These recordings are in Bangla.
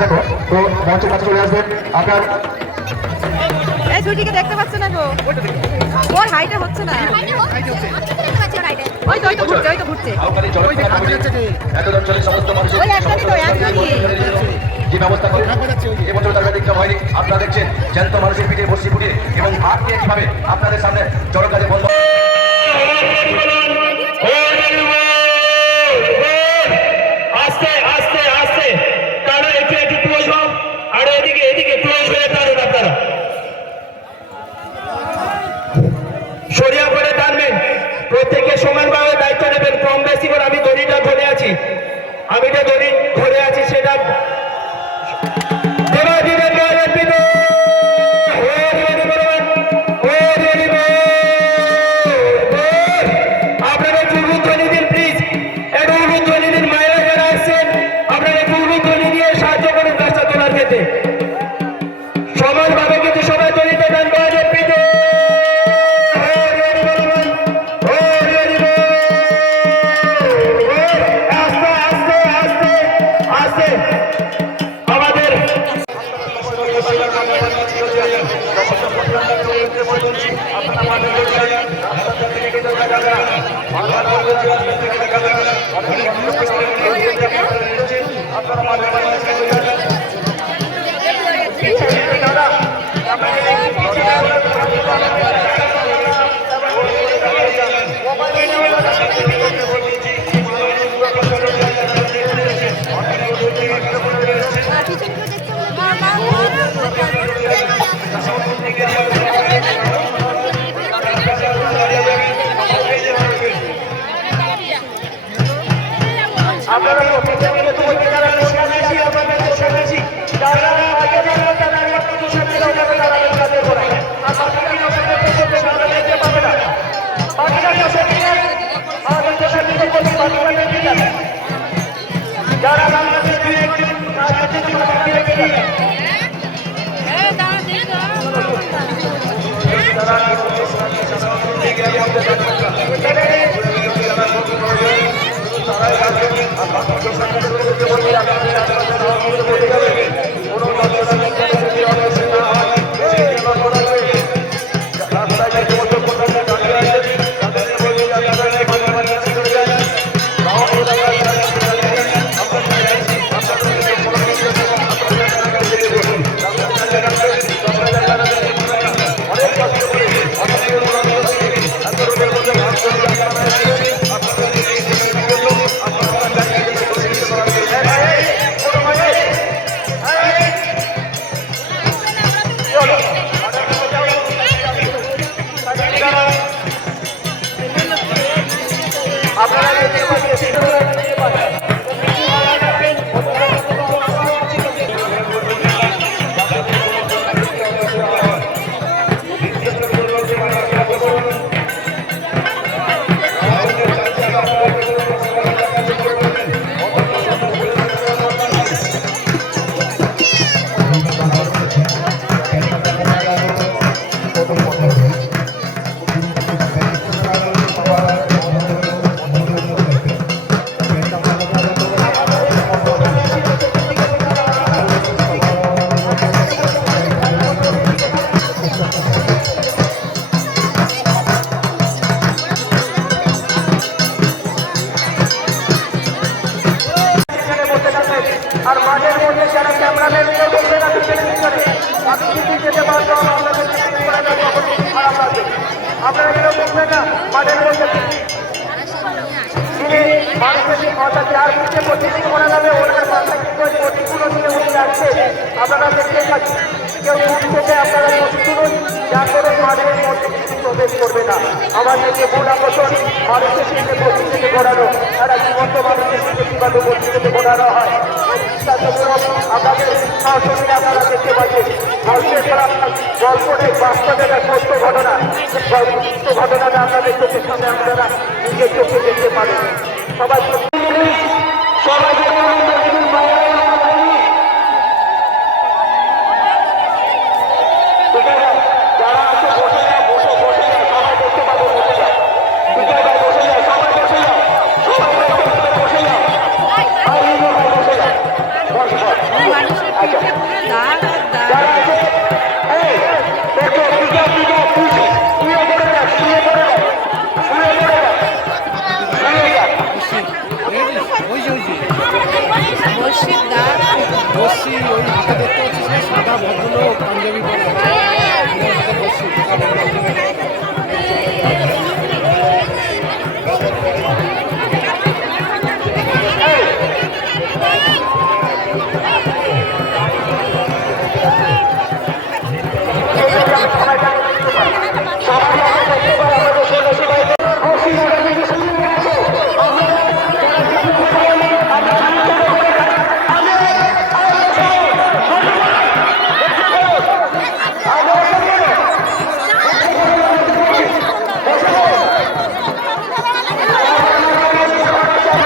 দেখো তো মঞ্চের কাছে চলে আসবেন আপনার এই ছুটিকে দেখতে পাচ্ছ না গো, ওর হাইটে হচ্ছে না, ওই তো ঘুরছে, ওই তো ঘুরছে, ওই একজনই তো, একজনই যে ব্যবস্থা করে এবছর তার দেখতে হয়নি। আপনারা দেখছেন জ্যান্ত মানুষের পিঠে বসি পুড়িয়ে এবং ভাত নিয়ে কিভাবে আপনাদের সামনে জড় কাজে বন্ধ। আস্তে আস্তে আস্তে তারা একটু একটু ক্লোজ হন, আর এদিকে এদিকে ক্লোজ হয়ে দাঁড়ান। আপনারা সরিয়া করে টানবেন, প্রত্যেকে সমানভাবে দায়িত্ব নেবেন। কম বেশি করে আমি দড়িটা ধরে আছি, আমি যে দড়ি ধরে আছি সেটা সমানভাবে কিন্তু সবাই দড়িতে টান বাজে পিঠে। আস্তে আস্তে আস্তে আস্তে আমাদের আপনারা আর মাঝের মধ্যে যারা ক্যামেরাম্যান বলবে না পিছনে আমি যদি যেতে পারবো খারাপ লাগবে। আপনারা কেউ বলবেন না মাঝের মধ্যে তিনি মানুষের মাথা যার মুখে প্রতিদিন মনে যাবে ওনার মাথা কিন্তু প্রতিগুলো দিনে উঠে যাচ্ছে। আপনারা দেখতে পাচ্ছি কেউ মুখ থেকে আপনারা প্রতিগুলো যা করে মাঝের মধ্যে কিছু প্রবেশ করবে না। আমাদের যে মূল আকর্ষণ মানুষের সাথে প্রতিদিনে ঘোরানো, তারা জীবন্ত মানুষের সাথে কিভাবে প্রতিদিনে ঘোরানো হয় আপনাদের সরাসরি আপনারা দেখতে পাচ্ছেন। গল্পের গল্পটা বাস্তবের সত্য ঘটনা, সত্য ঘটনাটা আপনাদের চোখের সামনে আপনারা নিজের চোখে দেখতে পারেন। সবাই সবাই যারা আছে বসে যাও, বসে বসে যাও, সবাই দেখতে পাবো, বসে যাও, বসে যাও, সবাই বসে যাও, সবাই বসে যাও, বসে যাও, বসে যাও। বসছি ওই হাতে দেখতে পাচ্ছি সেই সাদা ভদ্রলোক পাঞ্জাবি পরে হাতে বসছি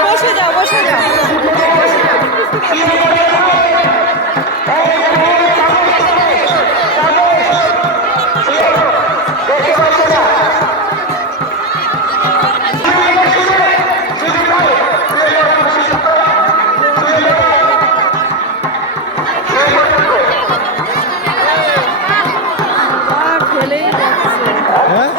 বসে যাও বসে যাও। ফেলেই যাচ্ছে। হ্যাঁ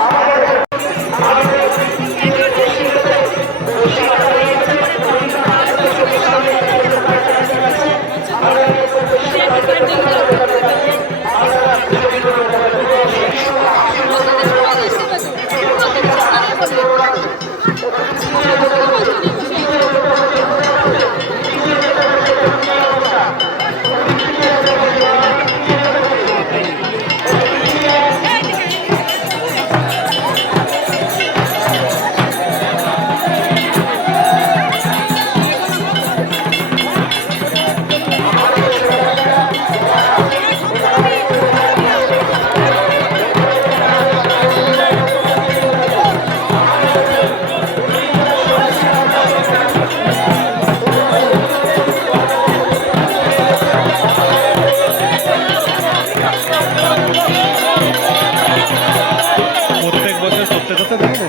প্রত্যেক বছর সত্যি কথা দেখবো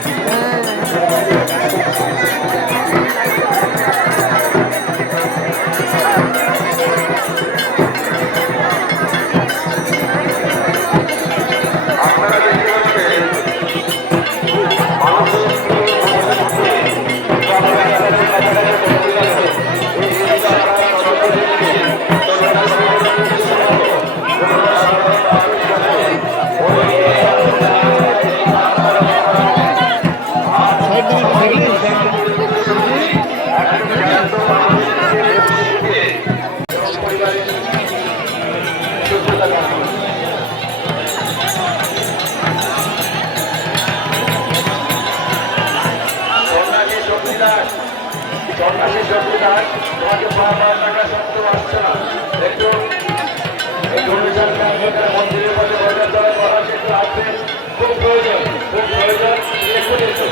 সন্ন্যাসী শক্তিদাস তোমাকে বারবার টাকা সত্ত্বেও আসছে না একটু এই অনুষ্ঠানটা আপনাদের মন্দিরের পাশে বজায় দেওয়া করা সেটা আসবেন খুব প্রয়োজন একটু দেখুন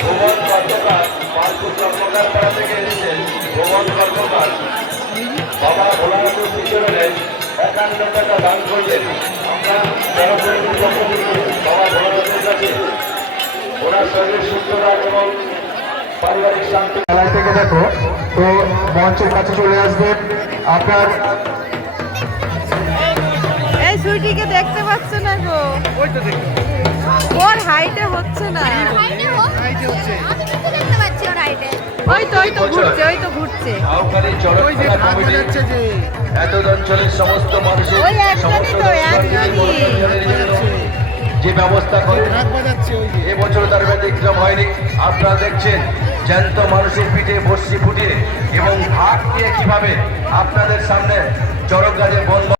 ভুবন কর্মকার মালপুর কর্মকার পাড়া থেকে এসেছেন ভুবন কর্মকার বাবা ভোলানাথের শিশুরে 51 টাকা দান করলেন আমরা বাবা ভোলানাথের কাছে ওনার শরীর সুস্থতা এবং পারিবারিক শান্তি খেলায় থেকে দেখো তো মঞ্চের কাছে চলে আসবেন আপনার এই সুইটিকে দেখতে পাচ্ছ না গো। ওর হাইটে হচ্ছে না। ওই তো ঘুরছে ওই তো ঘুরছে। আউখালী চড়ক ওই যে খেলা ভাগ কমিটি যাচ্ছে যে এত অঞ্চলের সমস্ত মানুষের ওই একজনই তো, একজনই। যে ব্যবস্থা করে ভাগ বাজাচ্ছে ওই যে এবছর তার ব্যতিক্রম হয়নি আপনারা দেখছেন জ্যান্ত মানুষের পিঠে বর্ষি ফুটিয়ে এবং ভাগ নিয়ে কিভাবে আপনাদের সামনে চড়ক গাছে বন্ধ